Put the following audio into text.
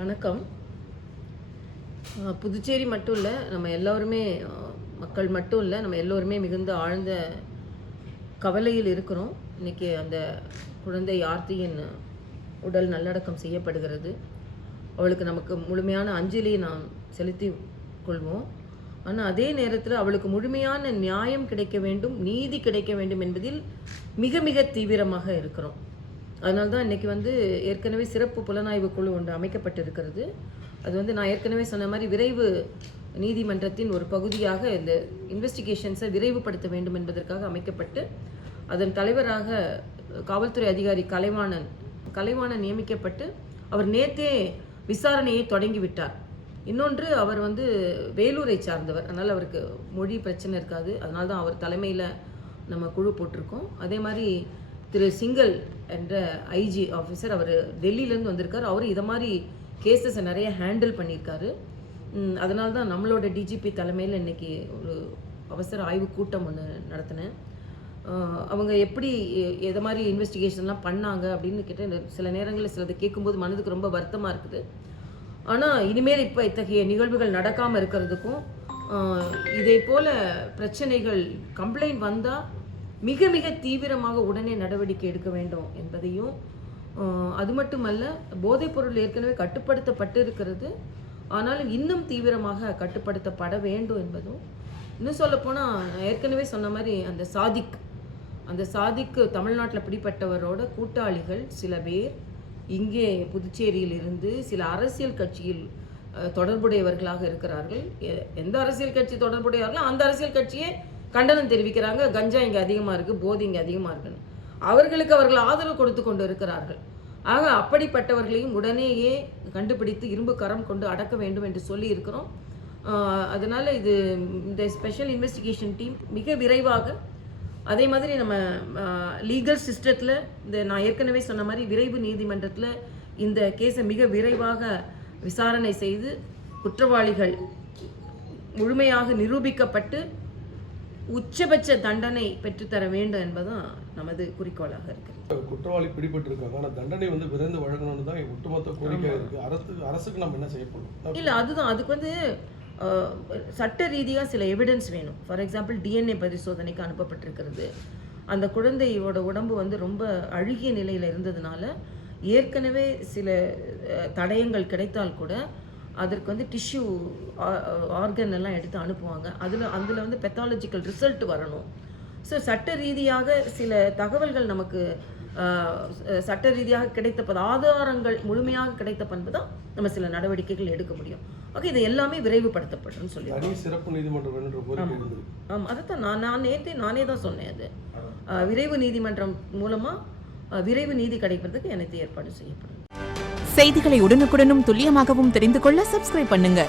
வணக்கம். புதுச்சேரி மட்டும் இல்லை, நம்ம எல்லோருமே மக்கள் மட்டும் இல்லை, நம்ம எல்லோருமே மிகுந்த ஆழ்ந்த கவலையில் இருக்கிறோம். இன்றைக்கி அந்த குழந்தை ஆர்த்தியின் உடல் நல்லடக்கம் செய்யப்படுகிறது. அவளுக்கு நமக்கு முழுமையான அஞ்சலியை நாம் செலுத்தி கொள்வோம். ஆனால் அதே நேரத்தில் அவளுக்கு முழுமையான நியாயம் கிடைக்க வேண்டும், நீதி கிடைக்க வேண்டும் என்பதில் மிக மிக தீவிரமாக இருக்கிறோம். அதனால தான் இன்றைக்கி ஏற்கனவே சிறப்பு புலனாய்வு குழு ஒன்று அமைக்கப்பட்டிருக்கிறது. அது நான் ஏற்கனவே சொன்ன மாதிரி விரைவு நீதிமன்றத்தின் ஒரு பகுதியாக இந்த இன்வெஸ்டிகேஷன்ஸை விரைவுபடுத்த வேண்டும் என்பதற்காக அமைக்கப்பட்டு, அதன் தலைவராக காவல்துறை அதிகாரி கலைவாணன் நியமிக்கப்பட்டு அவர் நேற்றே விசாரணையை தொடங்கிவிட்டார். இன்னொன்று, அவர் வேலூரை சார்ந்தவர், அதனால் அவருக்கு மொழி பிரச்சனை இருக்காது. அதனால தான் அவர் தலைமையில் நம்ம குழு போட்டிருக்கோம். அதே மாதிரி திரு சிங்கல் என்ற ஐஜி ஆஃபீஸர், அவர் டெல்லியிலேருந்து வந்திருக்கார். அவர் இதை மாதிரி கேசஸை நிறைய ஹேண்டில் பண்ணியிருக்காரு. அதனால தான் நம்மளோட டிஜிபி தலைமையில் இன்றைக்கி ஒரு அவசர ஆய்வு கூட்டம் ஒன்று நடத்தினேன். அவங்க எப்படி எதை மாதிரி இன்வெஸ்டிகேஷன்லாம் பண்ணாங்க அப்படின்னு கேட்டால், சில நேரங்களில் சிலதை கேட்கும்போது மனதுக்கு ரொம்ப வருத்தமாக இருக்குது. ஆனால் இனிமேல் இப்போ இத்தகைய நிகழ்வுகள் நடக்காமல் இருக்கிறதுக்கும், இதே போல் பிரச்சனைகள் கம்ப்ளைண்ட் வந்தால் மிக மிக தீவிரமாக உடனே நடவடிக்கை எடுக்க வேண்டும் என்பதையும், அது மட்டுமல்ல, போதைப்பொருள் ஏற்கனவே கட்டுப்படுத்தப்பட்டு இருக்கிறது, ஆனாலும் இன்னும் தீவிரமாக கட்டுப்படுத்தப்பட வேண்டும் என்பதும், இன்னும் சொல்லப்போனால் ஏற்கனவே சொன்ன மாதிரி அந்த சாதிக்கு தமிழ்நாட்டில் பிடிப்பட்டவரோட கூட்டாளிகள் சில பேர் இங்கே புதுச்சேரியில் இருந்து சில அரசியல் கட்சியில் தொடர்புடையவர்களாக இருக்கிறார்கள். எந்த அரசியல் கட்சி தொடர்புடையவர்களோ அந்த அரசியல் கட்சியே கண்டனம் தெரிவிக்கிறாங்க. கஞ்சா இங்கே அதிகமாக இருக்குது, போதை இங்கே அதிகமாக இருக்குன்னு அவர்களுக்கு அவர்கள் ஆதரவு கொடுத்து கொண்டு இருக்கிறார்கள். ஆக அப்படிப்பட்டவர்களையும் உடனேயே கண்டுபிடித்து இரும்பு கரம் கொண்டு அடக்க வேண்டும் என்று சொல்லி இருக்கிறோம். அதனால் இந்த ஸ்பெஷல் இன்வெஸ்டிகேஷன் டீம் மிக விரைவாக, அதே மாதிரி நம்ம லீகல் சிஸ்டத்தில் நான் ஏற்கனவே சொன்ன மாதிரி விரைவு நீதிமன்றத்தில் இந்த கேஸை மிக விரைவாக விசாரணை செய்து குற்றவாளிகள் முழுமையாக நிரூபிக்கப்பட்டு உச்சபட்ச தண்டனை பெற்றுத்தர வேண்டும் என்பதுதான் நமது குறிக்கோளாக இருக்கிறது. குற்றவாளி பிடிபட்டிருக்காங்க, ஆனால் தண்டனை விரைந்து வழங்கணும்னு தான் ஒட்டுமொத்த கோரிக்கை இருக்கு. அரசுக்கு நம்ம என்ன செய்யப்படும்? இல்லை, அதுதான் அதுக்கு சட்ட ரீதியாக சில எவிடன்ஸ் வேணும். ஃபார் எக்ஸாம்பிள், டிஎன்ஏ பரிசோதனைக்கு அனுப்பப்பட்டிருக்கிறது. அந்த குழந்தையோட உடம்பு ரொம்ப அழுகிய நிலையில் இருந்ததுனால ஏற்கனவே சில தடயங்கள் கிடைத்தால் கூட அதற்கு டிஷ்யூ ஆர்கன் எல்லாம் எடுத்து அனுப்புவாங்க. அதில் பெத்தாலஜிக்கல் ரிசல்ட் வரணும். ஸோ சட்ட ரீதியாக சில தகவல்கள் நமக்கு சட்ட ரீதியாக கிடைத்த ஆதாரங்கள் முழுமையாக கிடைத்த பண்பு தான் நம்ம சில நடவடிக்கைகள் எடுக்க முடியும். ஓகே, இது எல்லாமே விரைவுபடுத்தப்படும் சொல்லி சிறப்பு நீதிமன்றம். ஆமாம், அதைத்தான் நானே தான் சொன்னேன். அது விரைவு நீதிமன்றம் மூலமாக விரைவு நீதி கிடைப்பதற்கு அனைத்து ஏற்பாடு செய்யப்படும். செய்திகளை உடனுக்குடனும் துல்லியமாகவும் தெரிந்து கொள்ள சப்ஸ்கிரைப் பண்ணுங்க.